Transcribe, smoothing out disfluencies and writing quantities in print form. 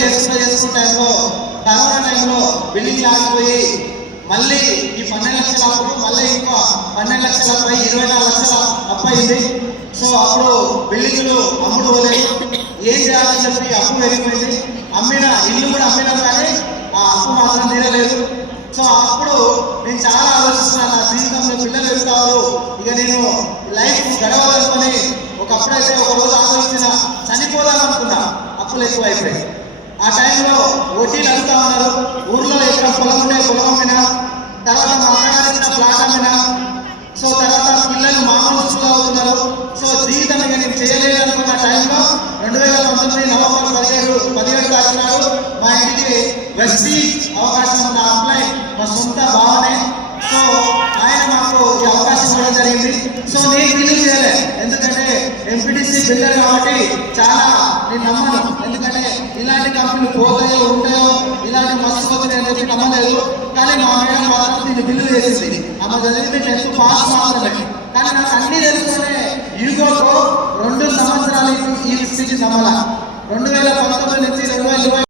చేసుకుంటారో కరోనా టైంలో బిల్డింగ్ ఆగిపోయి మళ్ళీ ఈ 12 లక్షల అప్పుడు మళ్ళీ ఇంకో 12 లక్షలపై 24 లక్షల అప్పు అయింది. సో అప్పుడు బిల్డింగ్లు అమ్ముడు పోలేదు, ఏం చేయాలని చెప్పి అప్పు వెళ్ళిపోయింది. ఇల్లు కూడా అమ్మినాం కానీ ఆ అప్పు మాత్రం తీరలేదు. సో అప్పుడు నేను చాలా ఆలోచిస్తున్నాను, నా జీవితంలో పిల్లలు వెళ్తారు, ఇక నేను లైఫ్ గడవాలనుకొని ఒకప్పుడైతే ఒక రోజు ఆలోచించిన చనిపోదాం అనుకున్నా, అప్పులు ఎక్కువ అయిపోయాయి. ఆ టైంలో వడ్డీలు అడుగుతా ఉన్నారు, ఊర్లో ఎక్కడ పొలం ఉంటే పొలం అమ్మినా, తర్వాత మా అమ్మగారు ప్లాట్ అమ్మినా. సో తర్వాత పిల్లలు మామూలు స్కూల్ అవుతున్నారు. సో జీవితం ఇక నేను చేయలేదు అనుకున్న టైంలో 2019 నవంబర్ 17 తారీఖు మా ఇంటికి వెస్టీ అవకాశం ఉన్న అప్లై మా సొంత భావనే. సో ఆయన మాకు ఈ అవకాశం ఇవ్వడం జరిగింది. సో నేను బిల్లు చేయలే, ఎందుకంటే ఎంపీటీసీ బిల్డర్ కాబట్టి చాలా నేను నమ్మను, ఎందుకంటే ఇలాంటి కంపెనీలు పోతాయో ఉంటాయో ఇలాంటి మస్తు పోతాయి అని చెప్పి నమ్మలేదు. కానీ మా మేడం మాత్రం దీన్ని బిల్లు చేసింది. ఆమె చదివింది 10th పాస్ మాత్రమే, కానీ నాకు అన్ని తెలుసుకునే యూగోతో 2 సంవత్సరాలు ఈ స్థితి నమ్మల. 2019 నుంచి 2020